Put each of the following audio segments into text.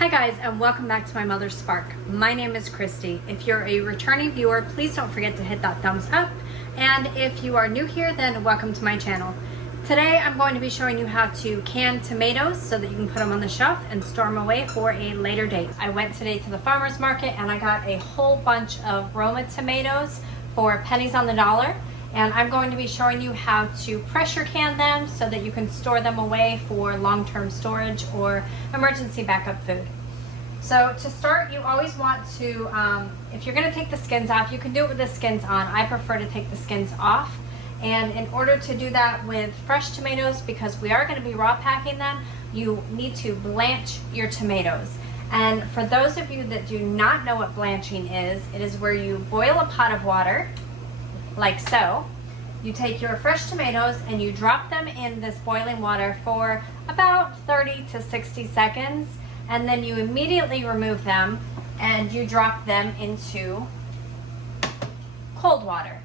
Hi guys, and welcome back to My Mother's Spark. My name is Christy. If you're a returning viewer, please don't forget to hit that thumbs up. And if you are new here, then welcome to my channel. Today I'm going to be showing you how to can tomatoes so that you can put them on the shelf and store them away for a later date. I went today to the farmer's market and I got a whole bunch of Roma tomatoes for pennies on the dollar. And I'm going to be showing you how to pressure can them so that you can store them away for long-term storage or emergency backup food. So to start, you always want to, if you're going to take the skins off, you can do it with the skins on. I prefer to take the skins off. And in order to do that with fresh tomatoes, because we are going to be raw packing them, you need to blanch your tomatoes. And for those of you that do not know what blanching is, it is where you boil a pot of water, like so. You take your fresh tomatoes and you drop them in this boiling water for about 30 to 60 seconds, and then you immediately remove them and you drop them into cold water.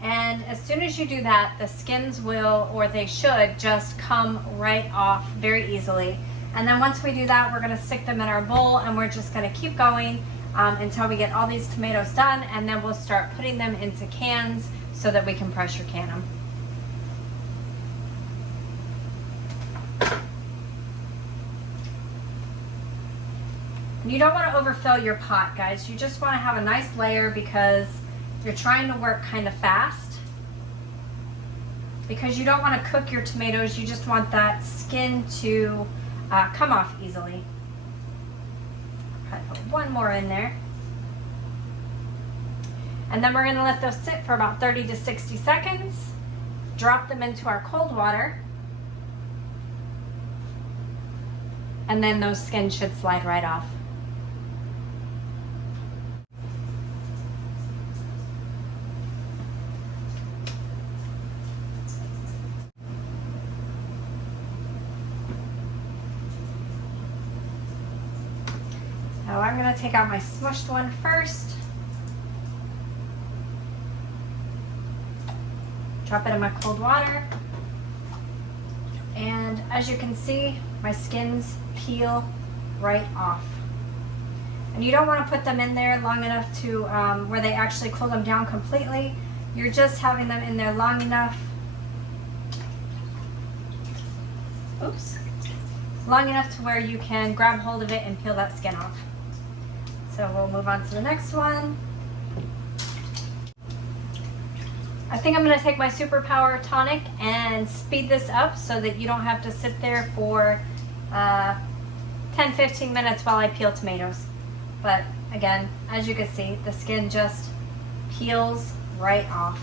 And as soon as you do that, the skins will, or they should, just come right off very easily. And then once we do that, we're going to stick them in our bowl and we're just going to keep going until we get all these tomatoes done, and then we'll start putting them into cans so that we can pressure can them. You don't want to overfill your pot, guys. You just want to have a nice layer because you're trying to work kind of fast. Because you don't want to cook your tomatoes, you just want that skin to come off easily. Put one more in there. And then we're going to let those sit for about 30 to 60 seconds. Drop them into our cold water. And then those skins should slide right off. Now I'm going to take out my smushed one first. Drop it in my cold water. And as you can see, my skins peel right off. And you don't want to put them in there long enough to where they actually cool them down completely. You're just having them in there long enough. Oops. Long enough to where you can grab hold of it and peel that skin off. So we'll move on to the next one. I think I'm going to take my Superpower tonic and speed this up so that you don't have to sit there for 10-15 minutes while I peel tomatoes. But again, as you can see, the skin just peels right off.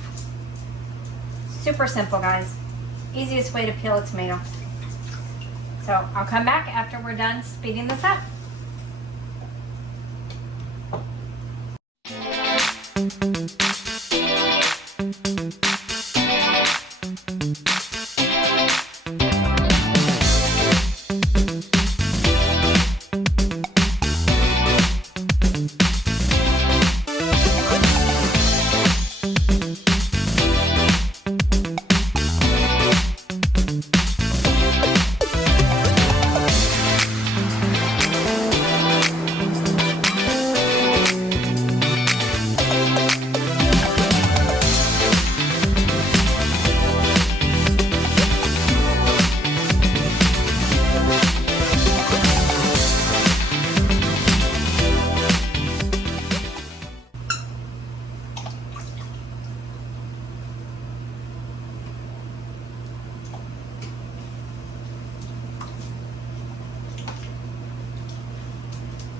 Super simple, guys. Easiest way to peel a tomato. So I'll come back after we're done speeding this up.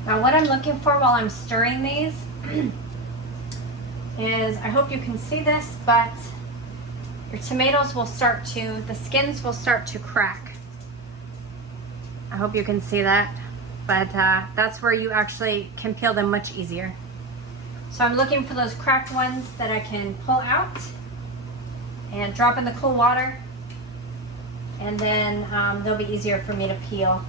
Now what I'm looking for while I'm stirring these is, I hope you can see this, but your tomatoes will start to, the skins will start to crack. I hope you can see that, but that's where you actually can peel them much easier. So I'm looking for those cracked ones that I can pull out and drop in the cool water, and then they'll be easier for me to peel.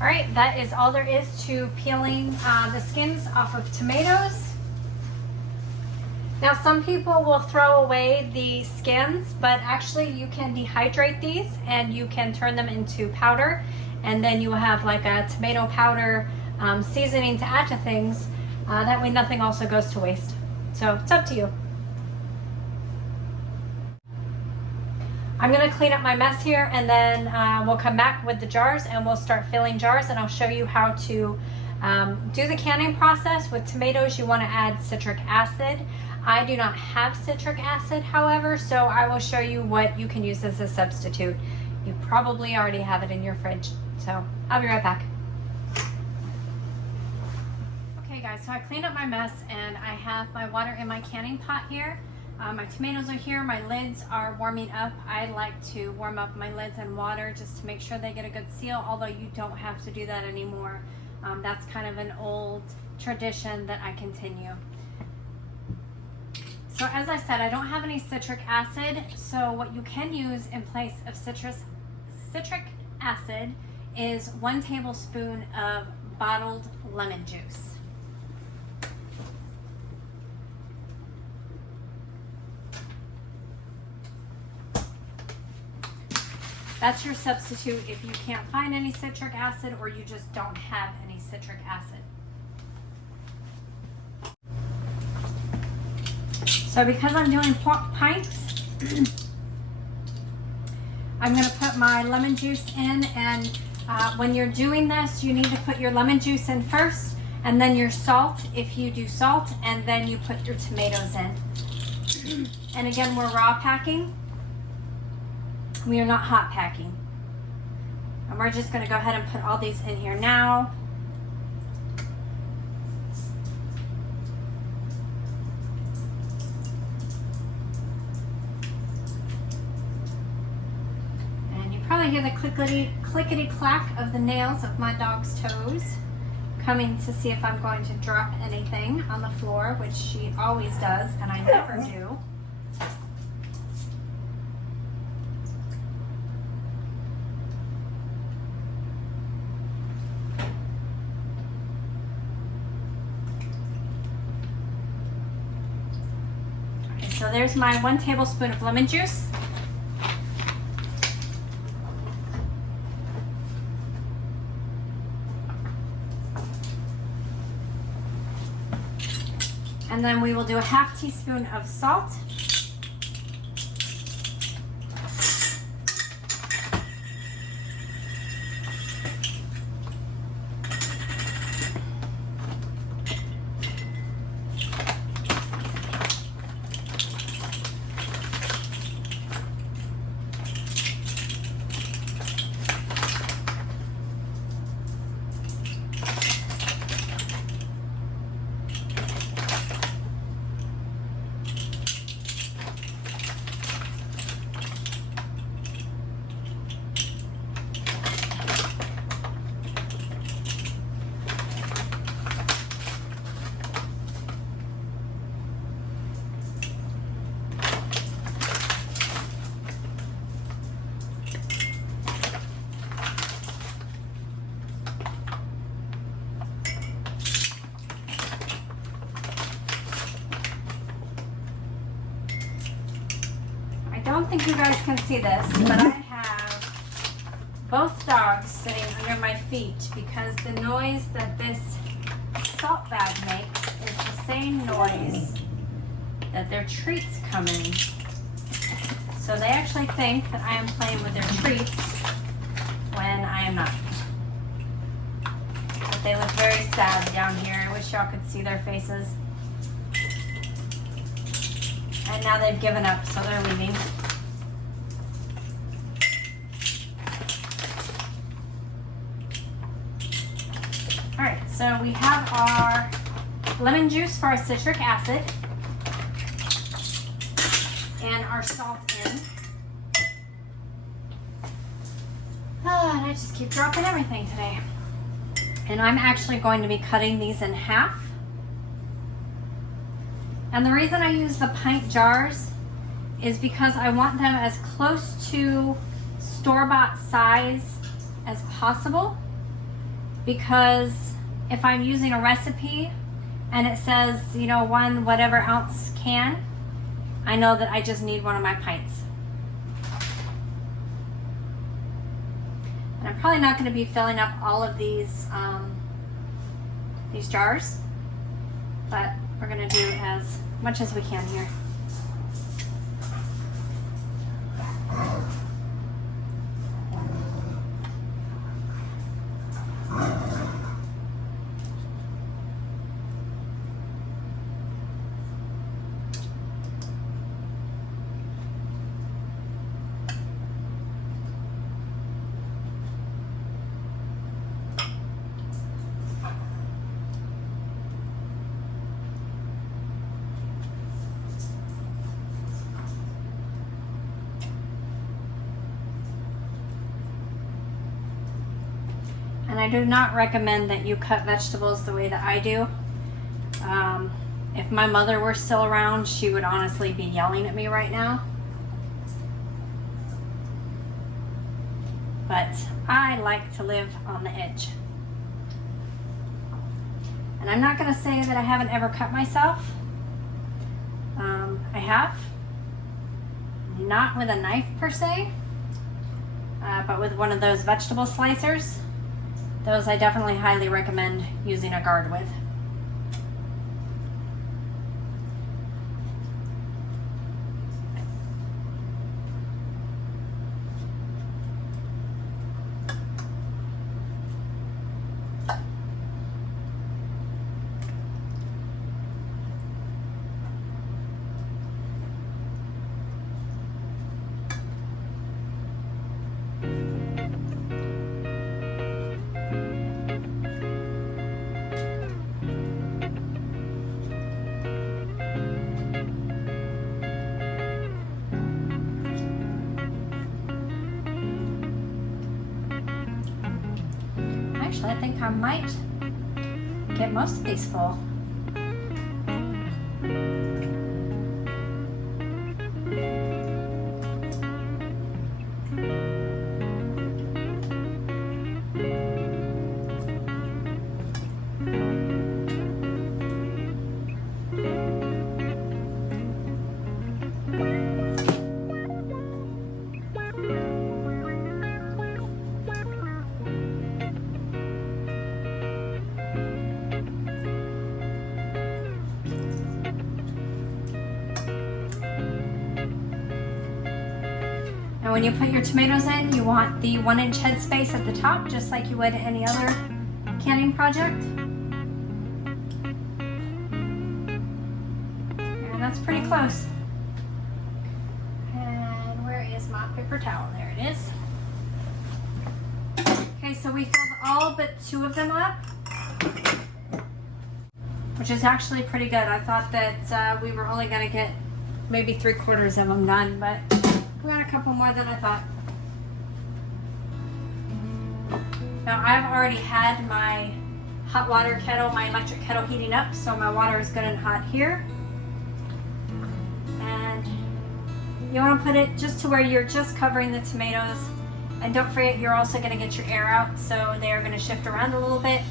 All right, that is all there is to peeling the skins off of tomatoes. Now some people will throw away the skins, but actually you can dehydrate these and you can turn them into powder, and then you will have like a tomato powder seasoning to add to things. That way nothing also goes to waste. So it's up to you. I'm gonna clean up my mess here, and then we'll come back with the jars and we'll start filling jars, and I'll show you how to do the canning process. With tomatoes, you wanna add citric acid. I do not have citric acid, however, so I will show you what you can use as a substitute. You probably already have it in your fridge, so I'll be right back. Okay guys, so I cleaned up my mess and I have my water in my canning pot here. My tomatoes are here, my lids are warming up. I like to warm up my lids in water just to make sure they get a good seal, although you don't have to do that anymore. That's kind of an old tradition that I continue. So as I said, I don't have any citric acid, so what you can use in place of citric acid is 1 tablespoon of bottled lemon juice. That's your substitute if you can't find any citric acid or you just don't have any citric acid. So because I'm doing pints, I'm going to put my lemon juice in, and when you're doing this, you need to put your lemon juice in first, and then your salt if you do salt, and then you put your tomatoes in. And again, we're raw packing. We are not hot packing. And we're just going to go ahead and put all these in here now. Probably hear the clickety clack of the nails of my dog's toes coming to see if I'm going to drop anything on the floor, which she always does, and I never do. Okay, so there's my 1 tablespoon of lemon juice. And then we will do a ½ teaspoon of salt. I don't think you guys can see this, but I have both dogs sitting under my feet because the noise that this salt bag makes is the same noise that their treats come in. So they actually think that I am playing with their treats when I am not. But they look very sad down here. I wish y'all could see their faces. And now they've given up, so they're leaving. All right, so we have our lemon juice for our citric acid and our salt in. Oh, and I just keep dropping everything today. And I'm actually going to be cutting these in half. And the reason I use the pint jars is because I want them as close to store-bought size as possible. because if I'm using a recipe and it says, you know, 1 whatever ounce can, I know that I just need one of my pints. And I'm probably not going to be filling up all of these jars, but we're going to do as much as we can here. And I do not recommend that you cut vegetables the way that I do. If my mother were still around, she would honestly be yelling at me right now. But I like to live on the edge. And I'm not going to say that I haven't ever cut myself. I have. Not with a knife per se, but with one of those vegetable slicers. Those I definitely highly recommend using a guard with. Actually, I think I might get most of these full. And when you put your tomatoes in, you want the 1-inch headspace at the top, just like you would any other canning project. And that's pretty close. And where is my paper towel? There it is. Okay, so we filled all but 2 of them up, which is actually pretty good. I thought that we were only going to get maybe 3/4 of them done, but we got a couple more than I thought. Now I've already had my hot water kettle, my electric kettle heating up, so my water is good and hot here. And you want to put it just to where you're just covering the tomatoes. And don't forget, you're also going to get your air out, so they are going to shift around a little bit.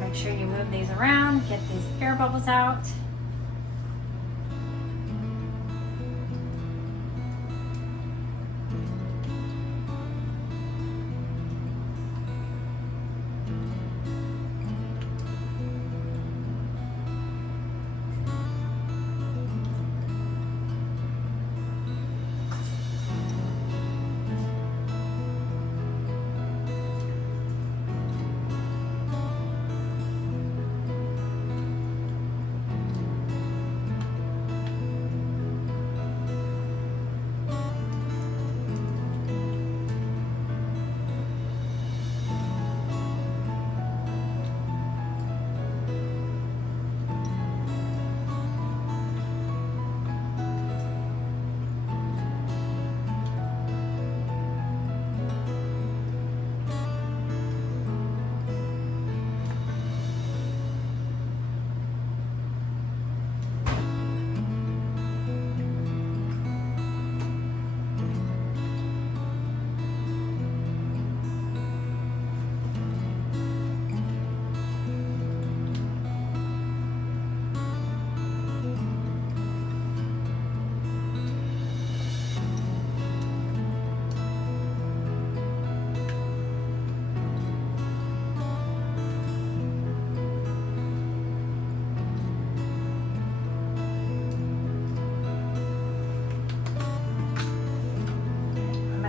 Make sure you move these around, get these air bubbles out.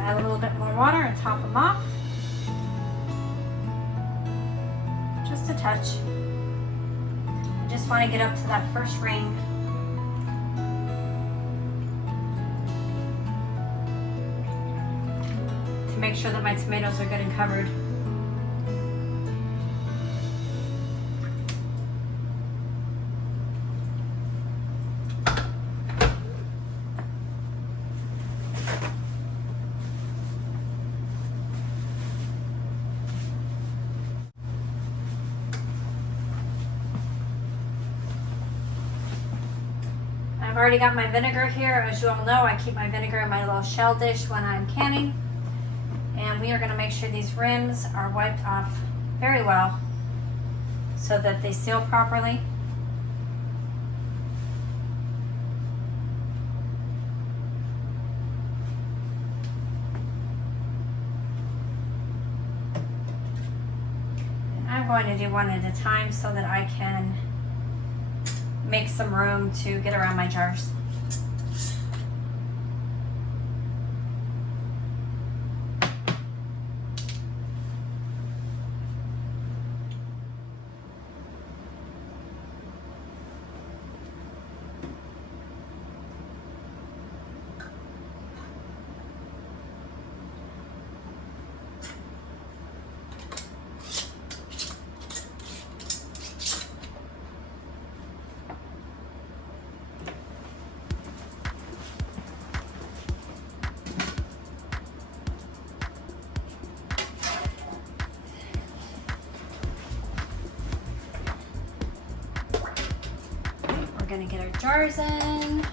Add a little bit more water and top them off. Just a touch. I just want to get up to that first ring. To make sure that my tomatoes are good and covered. I've already got my vinegar here. As you all know, I keep my vinegar in my little shell dish when I'm canning. And we are going to make sure these rims are wiped off very well so that they seal properly. And I'm going to do one at a time so that I can make some room to get around my jars. We're gonna get our jars in.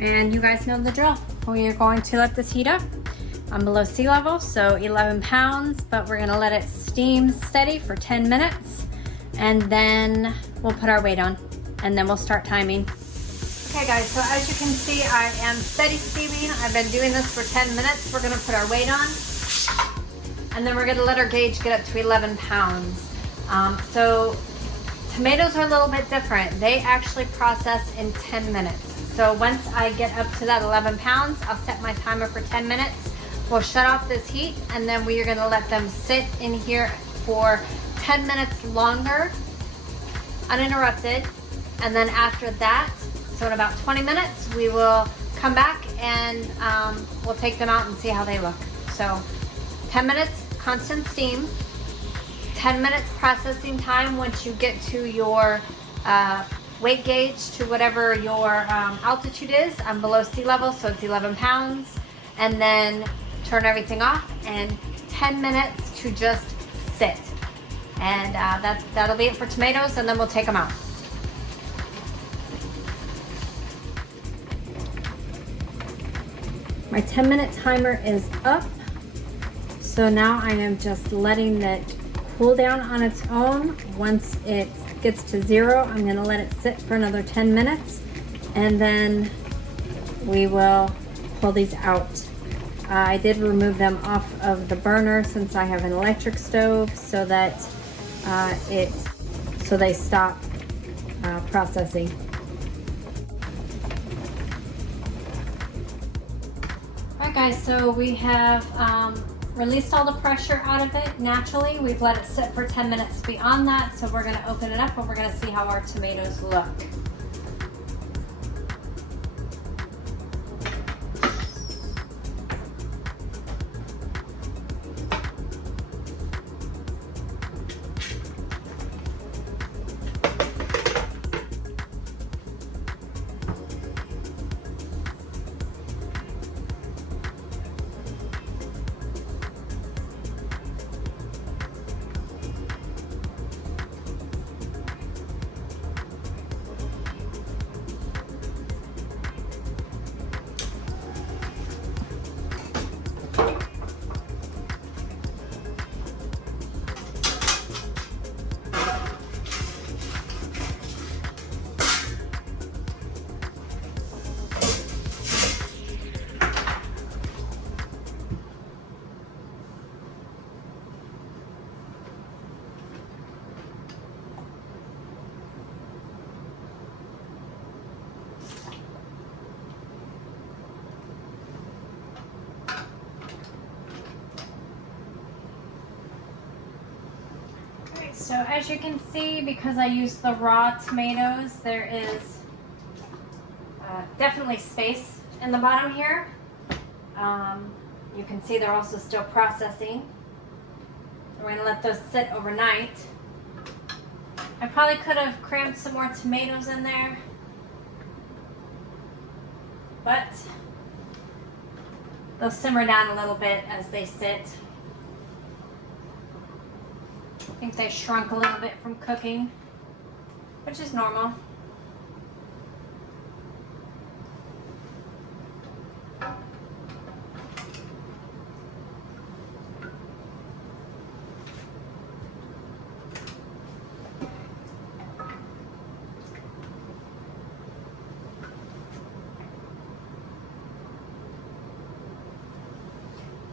And you guys know the drill. We are going to let this heat up. I'm below sea level, so 11 pounds, but we're gonna let it steam steady for 10 minutes, and then we'll put our weight on, and then we'll start timing. Okay guys, so as you can see, I am steady steaming. I've been doing this for 10 minutes. We're gonna put our weight on, and then we're gonna let our gauge get up to 11 pounds. So tomatoes are a little bit different. They actually process in 10 minutes. So once I get up to that 11 pounds, I'll set my timer for 10 minutes. We'll shut off this heat, and then we are gonna let them sit in here for 10 minutes longer, uninterrupted. And then after that, so in about 20 minutes, we will come back and we'll take them out and see how they look. So 10 minutes constant steam, 10 minutes processing time once you get to your weight gauge to whatever your altitude is. I'm below sea level, so it's 11 pounds. And then turn everything off, and 10 minutes to just sit. And that'll be it for tomatoes, and then we'll take them out. My 10-minute timer is up. So now I am just letting it cool down on its own. Once it gets to 0, I'm gonna let it sit for another 10 minutes, and then we will pull these out. I did remove them off of the burner since I have an electric stove, so that they stop processing. Alright guys, so we have released all the pressure out of it naturally. We've let it sit for 10 minutes beyond that, so we're going to open it up and we're going to see how our tomatoes look. as you can see, because I used the raw tomatoes, there is definitely space in the bottom here. You can see they're also still processing. We're going to let those sit overnight. I probably could have crammed some more tomatoes in there, but they'll simmer down a little bit as they sit. I think they shrunk a little bit from cooking, which is normal.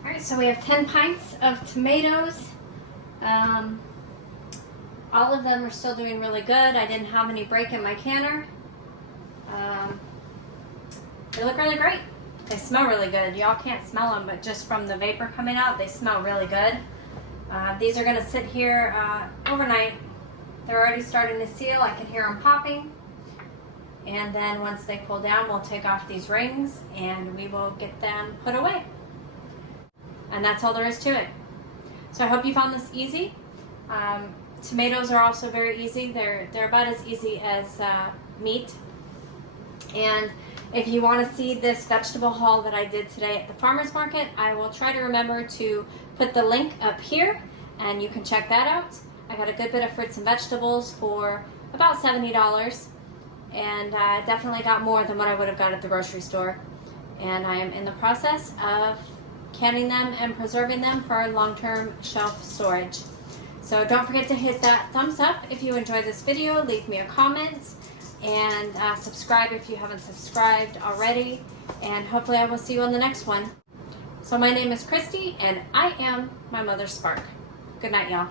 Alright, so we have 10 pints of tomatoes. All of them are still doing really good. I didn't have any break in my canner. They look really great. They smell really good. Y'all can't smell them, but just from the vapor coming out, they smell really good. These are going to sit here overnight. They're already starting to seal. I can hear them popping. And then once they cool down, we'll take off these rings and we will get them put away. And that's all there is to it. So I hope you found this easy. Tomatoes are also very easy. They're about as easy as meat. And if you want to see this vegetable haul that I did today at the farmer's market, I will try to remember to put the link up here and you can check that out. I got a good bit of fruits and vegetables for about $70, and I definitely got more than what I would have got at the grocery store. And I am in the process of canning them and preserving them for long-term shelf storage. So don't forget to hit that thumbs up if you enjoyed this video, leave me a comment, and subscribe if you haven't subscribed already, and hopefully I will see you on the next one. So my name is Christy, and I am my mother's spark. Good night, y'all.